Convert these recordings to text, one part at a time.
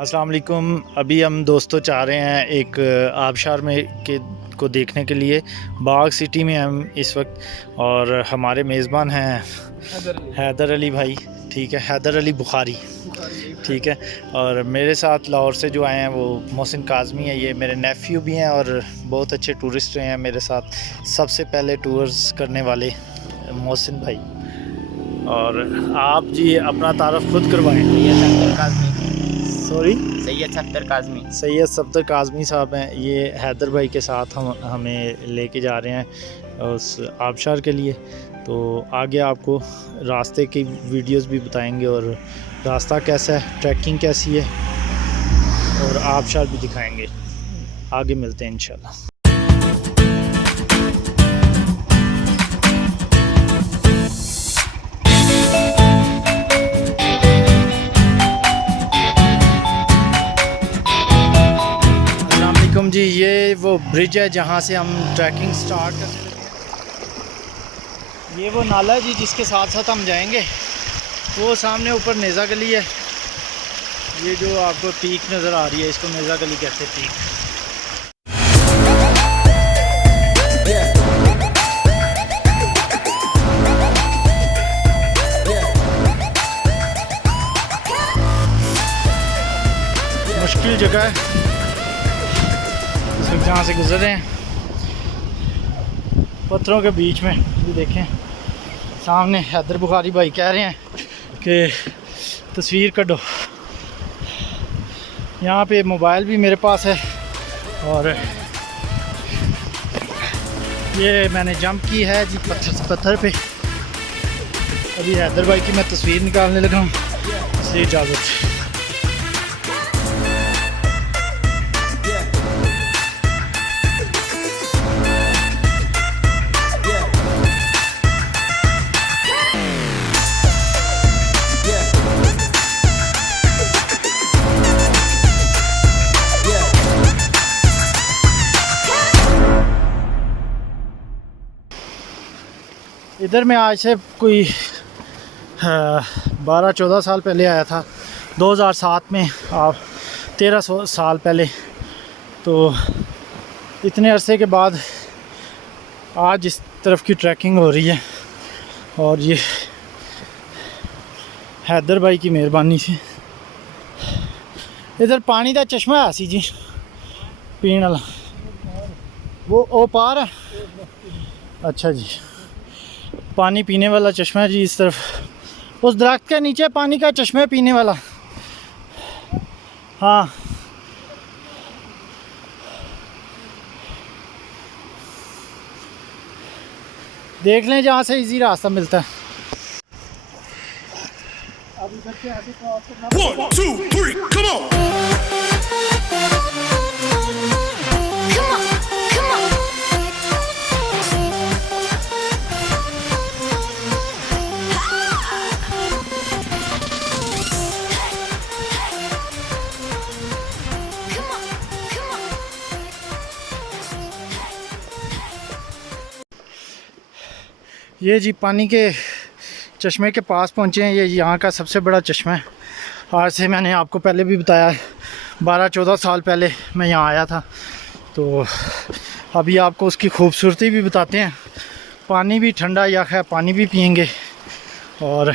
अस्सलाम वालेकुम। अभी हम दोस्तों चाह रहे हैं एक आबशार में को देखने के लिए। बाग सिटी में हम इस वक्त और हमारे मेज़बान हैं हैदर अली भाई, ठीक है, हैदर अली बुखारी, ठीक है। और मेरे साथ लाहौर से जो आए हैं वो मोहसिन काज़मी है, ये मेरे नेफ्यू भी हैं और बहुत अच्छे टूरिस्ट रहे हैं मेरे साथ, सबसे पहले टूर्स करने वाले मोहसिन भाई। और आप जी अपना तारफ़ खुद करवाएं। सॉरी, सैयद सफ्दर काज़मी साहब हैं, ये हैदर भाई के साथ हमें लेके जा रहे हैं उस आबशार के लिए। तो आगे आपको रास्ते की वीडियोस भी बताएंगे और रास्ता कैसा है, ट्रैकिंग कैसी है और आबशार भी दिखाएंगे। आगे मिलते हैं इंशाल्लाह। जी ये वो ब्रिज है जहाँ से हम ट्रैकिंग स्टार्ट करने लगे हैं। ये वो नाला है जी जिसके साथ साथ हम जाएंगे। वो सामने ऊपर नेज़ा गली है, ये जो आपको पीक नज़र आ रही है इसको नेज़ा गली कहते हैं, पीक। मुश्किल जगह है जहाँ से गुजर रहे हैं, पत्थरों के बीच में। ये देखें सामने हैदर बुखारी भाई कह रहे हैं कि तस्वीर कढ़ो। यहाँ पे मोबाइल भी मेरे पास है और ये मैंने जंप की है जी पत्थर पे। अभी हैदर भाई की मैं तस्वीर निकालने लगा हूँ, इसलिए इजाज़त। इधर मैं आज से कोई 12-14 साल पहले आया था, 2007 में, 13 साल पहले। तो इतने अरसे के बाद आज इस तरफ की ट्रैकिंग हो रही है और ये हैदर भाई की मेहरबानी से। इधर पानी का चश्मा है सी जी पीने वाला, वो पार है। अच्छा जी, पानी पीने वाला चश्मा है जी इस तरफ, उस दरख्त के नीचे पानी का चश्मा पीने वाला। हाँ देख लें जहाँ से इजी रास्ता मिलता है। One, 2, 3, come on! ये जी पानी के चश्मे के पास पहुँचे हैं। ये यहाँ का सबसे बड़ा चश्मा है। आज से मैंने आपको पहले भी बताया, 12-14 साल पहले मैं यहाँ आया था। तो अभी आपको उसकी खूबसूरती भी बताते हैं। पानी भी ठंडा यख है, पानी भी पियेंगे। और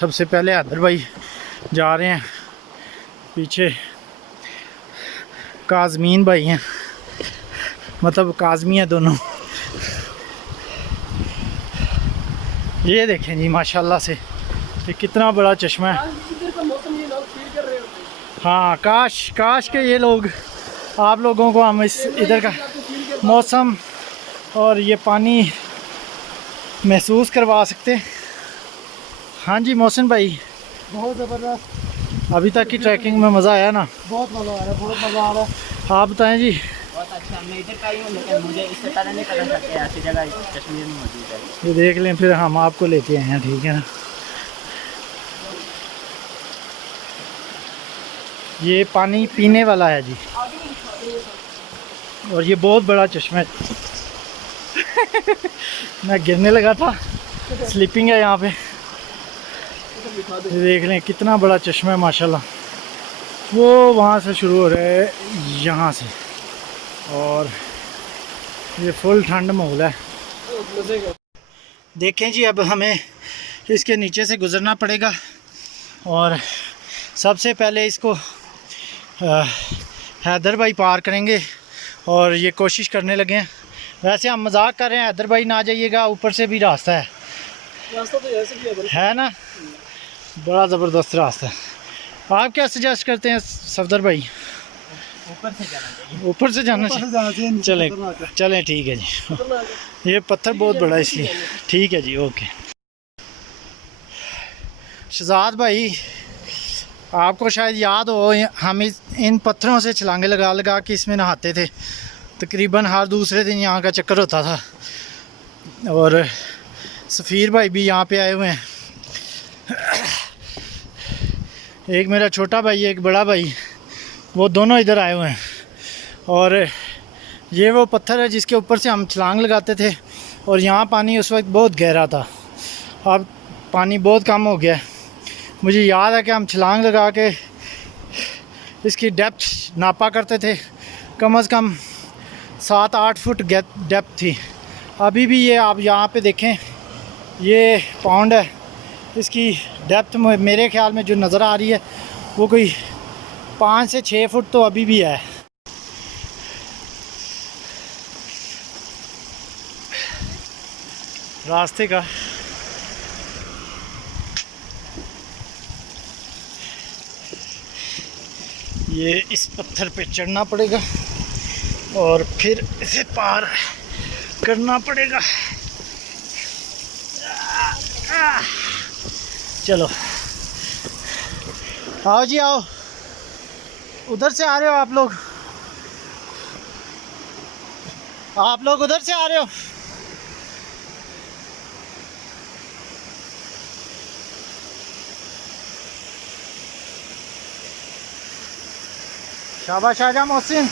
सबसे पहले हैदर भाई जा रहे हैं, पीछे काज़मीन भाई हैं, मतलब काज़मी है दोनों। ये देखें जी माशाल्लाह से ये कितना बड़ा चश्मा है। हाँ काश के ये लोग, आप लोगों को हम इस इधर का मौसम और ये पानी महसूस करवा सकते। हाँ जी मोहसिन भाई, बहुत ज़बरदस्त। अभी तक की ट्रैकिंग में मज़ा आया ना? बहुत मज़ा आ रहा है, बहुत मज़ा आ रहा है। आप बताएं जी। बहुत अच्छा, मैं इधर का ही हूँ लेकिन मुझे इससे पता नहीं पता था कि ऐसी जगह कश्मीर में मौजूद है। ये देख लें, फिर हम आपको लेके आए हैं, ठीक है ना। ये पानी पीने वाला है जी और ये बहुत बड़ा चश्मा है। मैं गिरने लगा था, स्लीपिंग है यहाँ पे। दे। देख लें कितना बड़ा चश्मा है माशाल्लाह। वो वहाँ से शुरू हो रहा है, यहाँ से, और ये फुल ठंड माहौल है। देखें जी, अब हमें इसके नीचे से गुज़रना पड़ेगा और सबसे पहले इसको हैदर भाई पार करेंगे और ये कोशिश करने लगे हैं। वैसे हम मजाक कर रहे हैं, हैदर भाई ना जाइएगा, ऊपर से भी रास्ता है। रास्ता तो ऐसे भी है ना, बड़ा ज़बरदस्त रास्ता है। आप क्या सजेस्ट करते हैं सफदर भाई? ऊपर से जाना चाहिए। ऊपर से जाना चाहिए। चलें चलें, ठीक है जी। ये पत्थर बहुत बड़ा है इसलिए। ठीक है जी, ओके। शहजाद भाई, आपको शायद याद हो, हम इन पत्थरों से छलांगे लगा लगा के इसमें नहाते थे। तकरीबन हर दूसरे दिन यहाँ का चक्कर होता था। और सफ़ीर भाई भी यहाँ पे आए हुए हैं। एक मेरा छोटा भाई, एक बड़ा भाई, वो दोनों इधर आए हुए हैं। और ये वो पत्थर है जिसके ऊपर से हम छलांग लगाते थे। और यहाँ पानी उस वक्त बहुत गहरा था, अब पानी बहुत कम हो गया है। मुझे याद है कि हम छलांग लगा के इसकी डेप्थ नापा करते थे, कम से कम 7-8 फुट डेप्थ थी। अभी भी ये आप यहाँ पे देखें, ये पॉन्ड है, इसकी डेप्थ मेरे ख्याल में जो नज़र आ रही है वो कोई 5 से 6 फुट तो अभी भी है। रास्ते का ये इस पत्थर पे चढ़ना पड़ेगा और फिर इसे पार करना पड़ेगा। चलो आओ जी आओ। उधर से आ रहे हो आप लोग उधर से आ रहे हो। शाबाश आजा मोहसिन।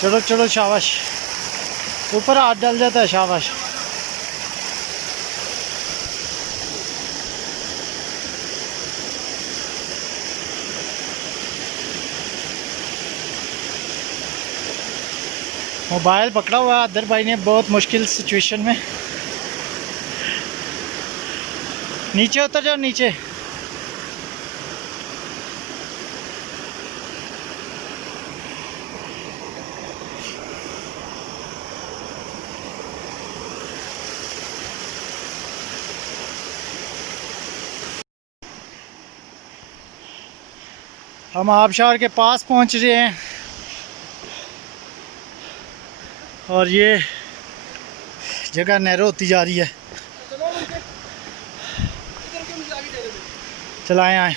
चलो चलो शाबाश, ऊपर हाथ डाल जाता है, शाबाश। मोबाइल पकड़ा हुआ है अदर भाई ने बहुत मुश्किल सिचुएशन में। नीचे उतर जाओ, नीचे। हम आबशार के पास पहुंच रहे हैं और ये जगह नहर होती जा रही है। चलाएं आए।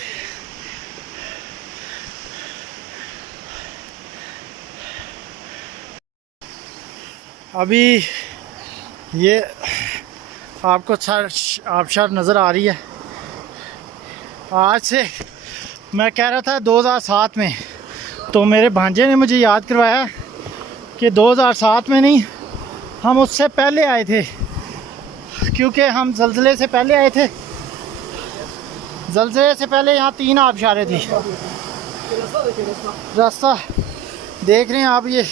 अभी ये आपको आबशार नज़र आ रही है। आज से मैं कह रहा था 2007 में, तो मेरे भांजे ने मुझे याद करवाया कि 2007 में नहीं, हम उससे पहले आए थे, क्योंकि हम ज़लज़ले से पहले आए थे। ज़लज़ले से पहले यहाँ 3 आबशारें थी। रास्ता देख रहे हैं आप, ये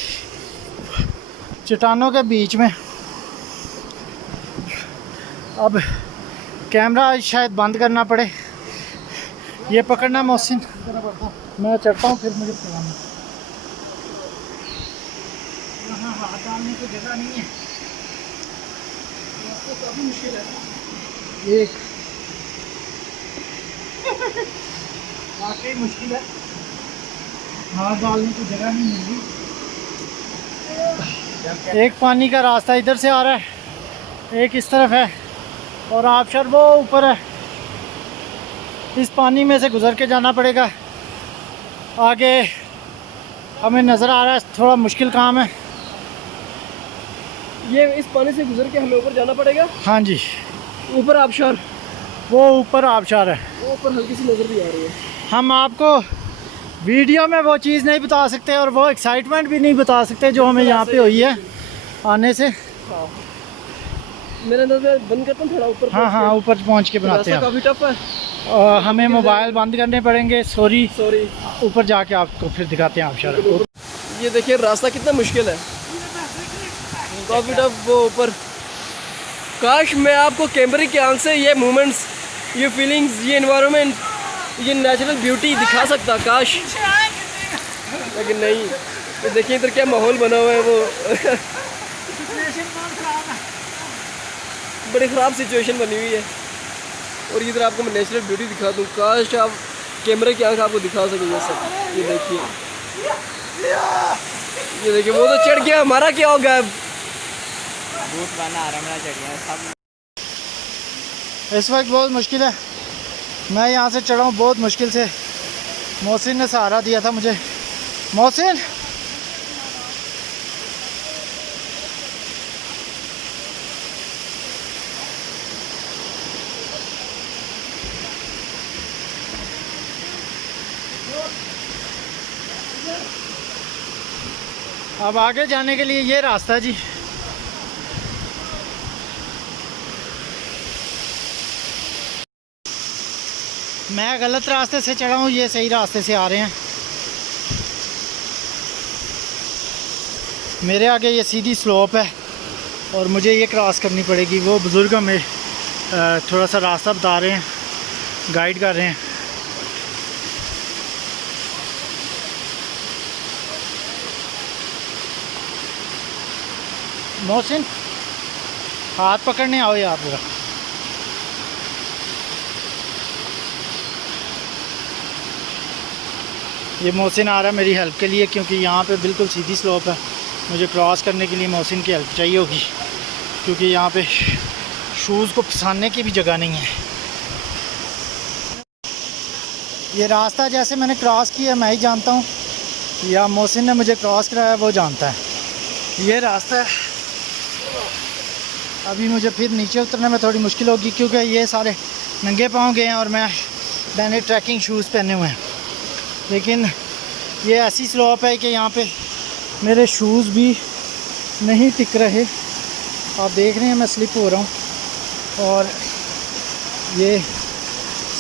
चट्टानों के बीच में। अब कैमरा शायद बंद करना पड़े। ये पकड़ना मोहसिन, मैं चढ़ता हूँ फिर मुझे पकड़ना। यहाँ हाथ डालने की जगह नहीं है, काफ़ी मुश्किल है। एक वाकई मुश्किल है, हाथ डालने की जगह नहीं मिल रही। एक पानी का रास्ता इधर से आ रहा है, एक इस तरफ है, और आबशार वो ऊपर है। इस पानी में से गुज़र के जाना पड़ेगा। आगे हमें नज़र आ रहा है थोड़ा मुश्किल काम है। ये इस पानी से गुजर के हमें ऊपर जाना पड़ेगा। हाँ जी, ऊपर आबशार, वो ऊपर आबशार है। वो ऊपर हल्की सी नज़र भी आ रही है। हम आपको वीडियो में वो चीज़ नहीं बता सकते और वो एक्साइटमेंट भी नहीं बता सकते जो हमें यहाँ पे हुई है आने से। मेरे अंदर से बंद करता हूँ थोड़ा ऊपर हाँ हाँ, ऊपर पहुंच के बनाते रास्ता हैं। काफ़ी टफ है। हमें मोबाइल बंद करने पड़ेंगे, सॉरी। सॉरी। ऊपर जाके आपको फिर दिखाते हैं आबशार को। ये देखिए रास्ता कितना मुश्किल है, काफ़ी टफ वो ऊपर। काश मैं आपको कैमरे की आंख से ये मोमेंट्स, ये फीलिंग्स, ये एनवायरनमेंट, ये नेचुरल ब्यूटी दिखा सकता, काश, लेकिन नहीं। ये देखिए इधर क्या माहौल बना हुआ है, वो बड़ी ख़राब सिचुएशन बनी हुई है। और इधर आपको मैं नेचुरल ब्यूटी दिखा दूँ, काश आप कैमरे की आंख आपको दिखा सकें ये सब। ये देखिए, ये देखिए वो तो चढ़ गया, हमारा क्या होगा अब। बूट वाला आराम चढ़ गया सब। इस वक्त बहुत मुश्किल है, मैं यहाँ से चढ़ा हूँ बहुत मुश्किल से। मोहसिन ने सहारा दिया था मुझे। मोहसिन, अब आगे जाने के लिए ये रास्ता है जी। मैं गलत रास्ते से चढ़ा हूँ, ये सही रास्ते से आ रहे हैं। मेरे आगे ये सीधी स्लोप है और मुझे ये क्रॉस करनी पड़ेगी। वो बुज़ुर्ग हमें थोड़ा सा रास्ता बता रहे हैं, गाइड कर रहे हैं। मोहसिन, हाथ पकड़ने आओ यार पूरा। ये मोहसिन आ रहा है मेरी हेल्प के लिए, क्योंकि यहाँ पे बिल्कुल सीधी स्लोप है। मुझे क्रॉस करने के लिए मोहसिन की हेल्प चाहिए होगी, क्योंकि यहाँ पे शूज़ को फंसाने की भी जगह नहीं है। ये रास्ता जैसे मैंने क्रॉस किया मैं ही जानता हूँ, या मोहसिन ने मुझे क्रॉस कराया वो जानता है। ये रास्ता है। अभी मुझे फिर नीचे उतरने में थोड़ी मुश्किल होगी, क्योंकि ये सारे नंगे पाँव गए हैं और मैंने ट्रैकिंग शूज़ पहने हुए हैं। लेकिन ये ऐसी स्लोप है कि यहाँ पे मेरे शूज़ भी नहीं टिक रहे। आप देख रहे हैं मैं स्लिप हो रहा हूँ और ये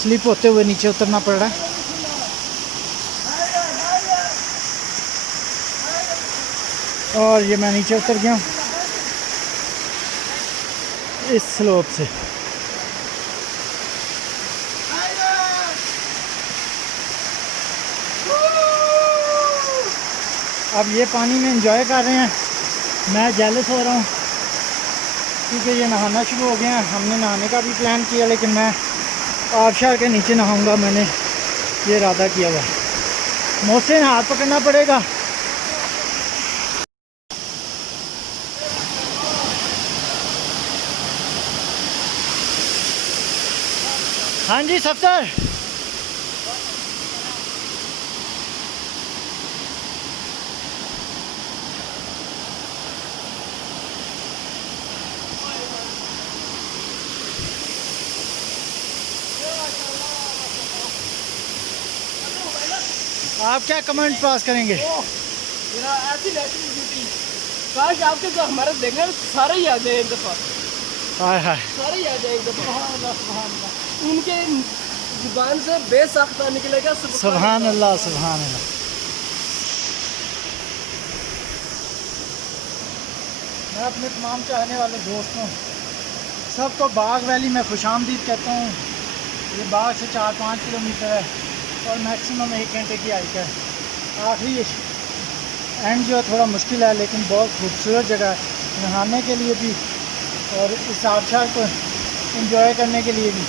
स्लिप होते हुए नीचे उतरना पड़ रहा है। और ये मैं नीचे उतर गया हूँ इस स्लोप से। अब ये पानी में एंजॉय कर रहे हैं, मैं जेलस हो रहा हूँ क्योंकि ये नहाना शुरू हो गया है। हमने नहाने का भी प्लान किया, लेकिन मैं आबशार के नीचे नहाऊंगा, मैंने ये इरादा किया हुआ है। मोहसिन, हाथ पकड़ना पड़ेगा। हाँ जी सफ्तर। आप क्या कमेंट पास करेंगे? ऐसी नेचुरल ब्यूटी, काश आपके जो हमारे देखने में सारे ही आ जाए एक दफ़ा। हाय हाय, सारे ही आ जाए एक दफ़ा। उनके जुबान से बेसाख्ता निकलेगा सुभान अल्लाह, सुभान अल्लाह। मैं अपने तमाम चाहने वाले दोस्तों सबको बाग वैली में खुशामदीद कहता हूँ। ये बाग से 4-5 किलोमीटर है और मैक्सिमम 1 घंटे की हाइट है। आखिरी एंड जो है थोड़ा मुश्किल है, लेकिन बहुत खूबसूरत जगह है नहाने के लिए भी और इस आबशार को एंजॉय करने के लिए भी।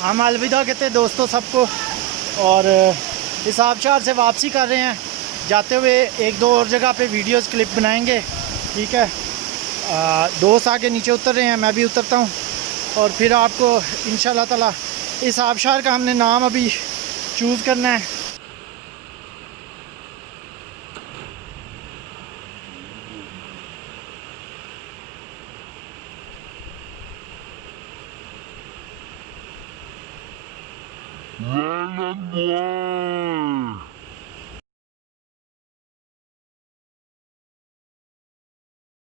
हम अलविदा कहते हैं दोस्तों सबको, और इस आबशार से वापसी कर रहे हैं। जाते हुए एक दो और जगह पे वीडियोस क्लिप बनाएंगे, ठीक है। दोस्त आगे नीचे उतर रहे हैं, मैं भी उतरता हूँ, और फिर आपको इंशाल्लाह ताला इस आबशार का हमने नाम अभी चूज़ करना है। Run and